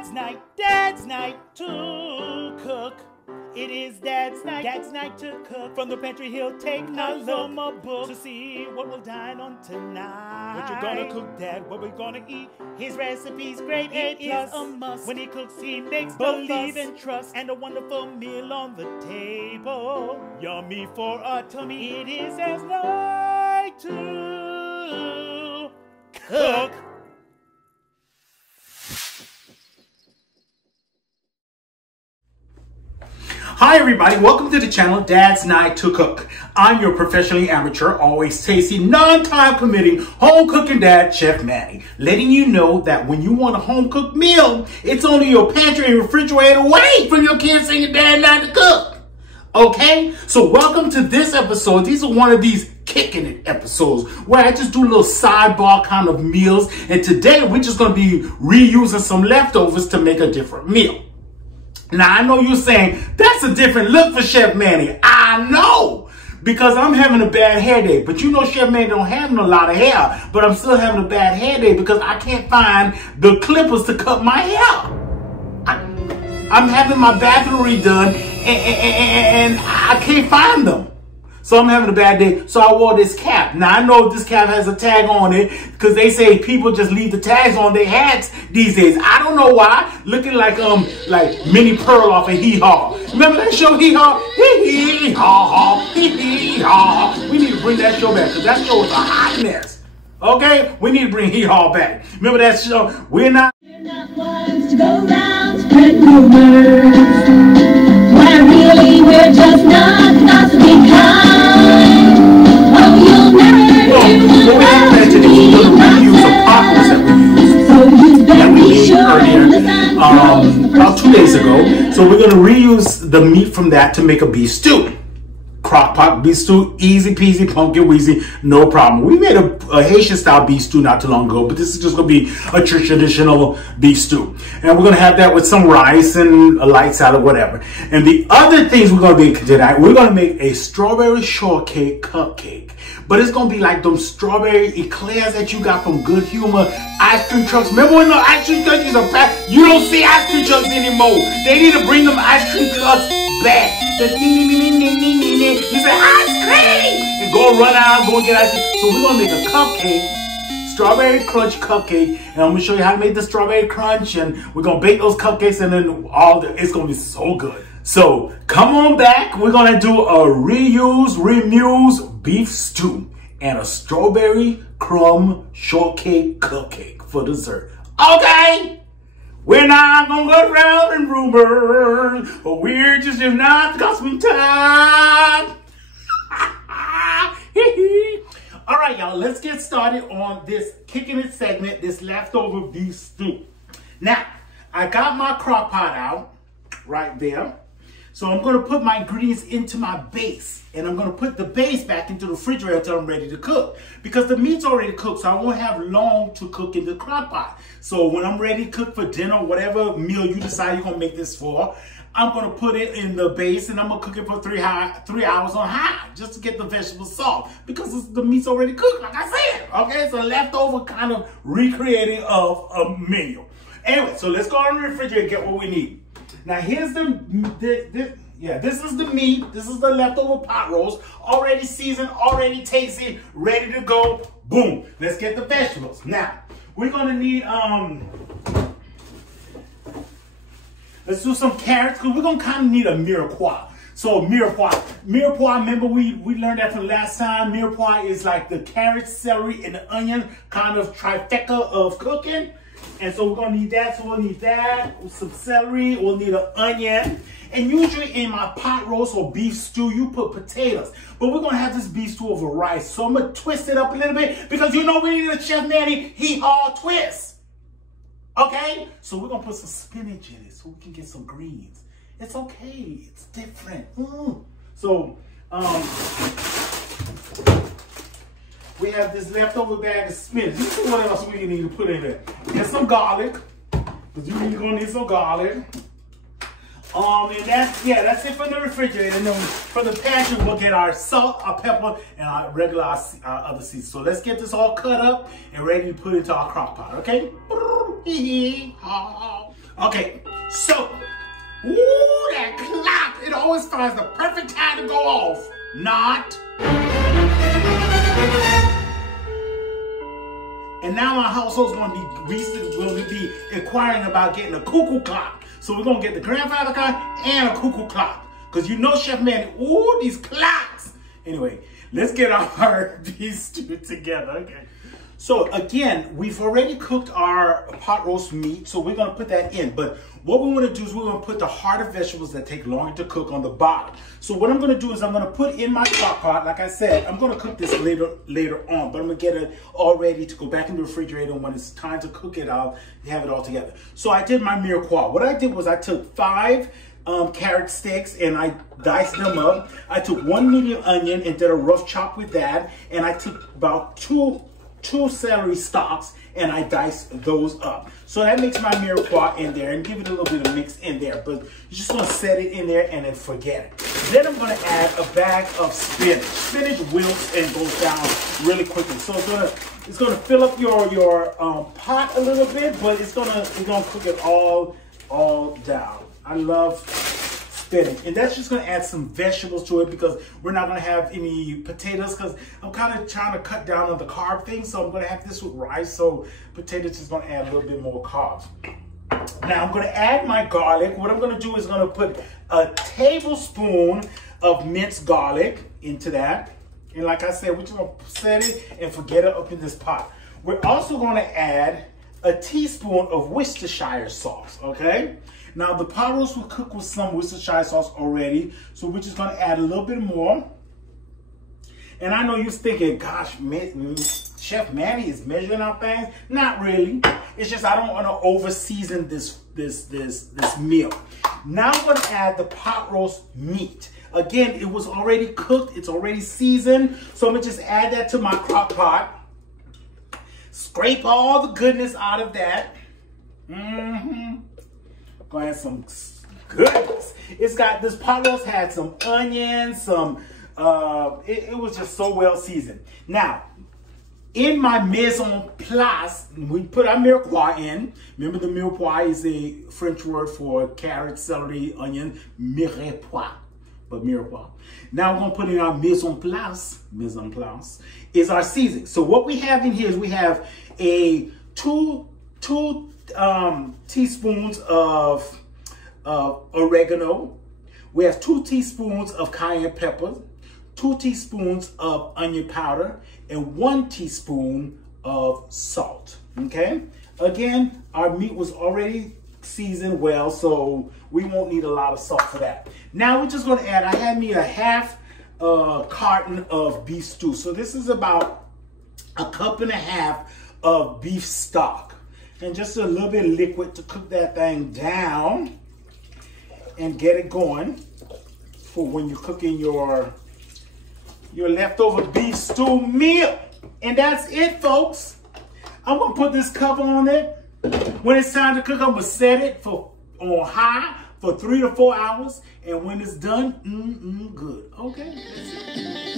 Dadznight2cook. It is Dadznight2cook. From the pantry he'll take a look book to see what we'll dine on tonight. What you gonna cook, Dad? What we gonna eat? His recipe's great, it is a must. When he cooks, he makes believe and trust, and a wonderful meal on the table. Yummy for our tummy. It is Dadznight2cook. Hi everybody, welcome to the channel Dadznight2cook. I'm your professionally amateur, always tasty, non-time committing, home cooking dad, Chef Manny. Letting you know that when you want a home cooked meal, it's only your pantry and refrigerator away from your kids saying your dad not to cook. Okay, so welcome to this episode. These are one of these kicking it episodes where I just do little sidebar kind of meals. And today we're just gonna be reusing some leftovers to make a different meal. Now, I know you're saying, that's a different look for Chef Manny. I know, because I'm having a bad hair day. But you know Chef Manny don't have a lot of hair, but I'm still having a bad hair day because I can't find the clippers to cut my hair. I'm having my bathroom redone, and I can't find them. So I'm having a bad day, so I wore this cap. Now, I know this cap has a tag on it because they say people just leave the tags on their hats these days. I don't know why. Looking like Minnie Pearl off of Hee Haw. Remember that show, Hee Haw? Hee Haw, hee haw. We need to bring that show back because that show was a hot mess. Okay? We need to bring Hee Haw back. Remember that show? We're not ones to go round spreading rumors. Where really we're just not to be kind. About 2 days ago. So we're going to reuse the meat from that to make a beef stew. Crock pot beef stew, easy peasy, pumpkin wheezy, no problem. We made a Haitian style beef stew not too long ago, but this is just going to be a traditional beef stew. And we're going to have that with some rice and a light salad, whatever. And the other things we're going to make tonight, we're going to make a strawberry shortcake cupcake. But it's going to be like them strawberry eclairs that you got from Good Humor ice cream trucks. Remember when the ice cream trucks used to pack? You don't see ice cream trucks anymore. They need to bring them ice cream trucks back. You say ice cream! And go run out, go get ice cream. So we're going to make a cupcake, strawberry crunch cupcake. And I'm going to show you how to make the strawberry crunch. And we're going to bake those cupcakes and then it's going to be so good. So come on back. We're going to do a remuse beef stew and a strawberry crumb shortcake cupcake for dessert. Okay? We're not going to go around in rumors, but we're just not got some time. All right, y'all, let's get started on this kicking it segment, this leftover beef stew. Now, I got my crock pot out right there. So I'm going to put my ingredients into my base. And I'm going to put the base back into the refrigerator until I'm ready to cook. Because the meat's already cooked, so I won't have long to cook in the crock pot. So when I'm ready to cook for dinner, whatever meal you decide you're going to make this for, I'm going to put it in the base and I'm going to cook it for 3 hours on high. Just to get the vegetables soft. Because the meat's already cooked, like I said. Okay, it's a leftover kind of recreating of a meal. Anyway, so let's go on the refrigerator and get what we need. Now here's this is the meat. This is the leftover pot roast, already seasoned, already tasty, ready to go. Boom. Let's get the vegetables. Now we're gonna need let's do some carrots because we're gonna kind of need a mirepoix. So mirepoix, remember we learned that from last time. Mirepoix is like the carrot, celery, and the onion kind of trifecta of cooking. And so we're going to need that. So we'll need that, some celery, we'll need an onion. And usually in my pot roast or beef stew, you put potatoes. But we're going to have this beef stew over rice. So I'm going to twist it up a little bit because you know we need a Chef Manny Hee Haw twist. Okay? So we're going to put some spinach in it so we can get some greens. It's okay. It's different. So, we have this leftover bag of spinach. Let's see what else we need to put in there. Get some garlic, because you're gonna need some garlic. And that's it from the refrigerator. And then from the pantry, we'll get our salt, our pepper, and our regular other seasonings. So let's get this all cut up and ready to put into our crock pot, okay? Okay, so, ooh, that clock, it always finds the perfect time to go off. Not. And now my household's going to be inquiring about getting a cuckoo clock. So we're going to get the grandfather clock and a cuckoo clock. Because you know, Chef Manny, ooh, these clocks. Anyway, let's get our beef stew together. Okay. So again, we've already cooked our pot roast meat, so we're gonna put that in. But what we wanna do is we're gonna put the harder vegetables that take longer to cook on the bottom. So what I'm gonna do is I'm gonna put in my crock pot, like I said, I'm gonna cook this later on, but I'm gonna get it all ready to go back in the refrigerator. And when it's time to cook it, I'll have it all together. So I did my mirepoix. What I did was I took 5 carrot sticks and I diced them up. I took 1 medium onion and did a rough chop with that. And I took about two celery stalks and I diced those up. So that makes my mirepoix in there and give it a little bit of mix in there. But you're just gonna set it in there and then forget it. Then I'm gonna add a bag of spinach. Spinach wilts and goes down really quickly. So it's gonna fill up your pot a little bit, but it's gonna cook it all down. I love spinach, and that's just gonna add some vegetables to it because we're not gonna have any potatoes because I'm kind of trying to cut down on the carb thing. So I'm gonna have this with rice, so potatoes is gonna add a little bit more carbs. Now I'm gonna add my garlic. What I'm gonna do is gonna put a tablespoon of minced garlic into that. And like I said, we're just gonna set it and forget it up in this pot. We're also gonna add a teaspoon of Worcestershire sauce, okay? Now the pot roast will cook with some Worcestershire sauce already, so we're just gonna add a little bit more. And I know you're thinking, gosh, Chef Manny is measuring out things. Not really. It's just I don't want to over season this meal. Now I'm gonna add the pot roast meat. Again, it was already cooked, it's already seasoned, so I'm gonna just add that to my crock pot. Scrape all the goodness out of that. Gonna add some goodness. It's got, this pot roast had some onions, some, it was just so well seasoned. Now, in my mise en place, we put our mirepoix in. Remember, the mirepoix is a French word for carrot, celery, onion, mirepoix, but mirepoix. Now we're gonna put in our mise en place is our seasoning. So what we have in here is we have a two teaspoons of oregano. We have 2 teaspoons of cayenne pepper, 2 teaspoons of onion powder, and 1 teaspoon of salt, okay? Again, our meat was already seasoned well, so we won't need a lot of salt for that. Now we're just gonna add, I had me a half carton of beef stew. So this is about 1.5 cups of beef stock. And just a little bit of liquid to cook that thing down and get it going for when you're cooking your leftover beef stew meal. And that's it, folks. I'm gonna put this cover on it. When it's time to cook, I'm gonna set it on high for 3 to 4 hours. And when it's done, good. Okay, that's it.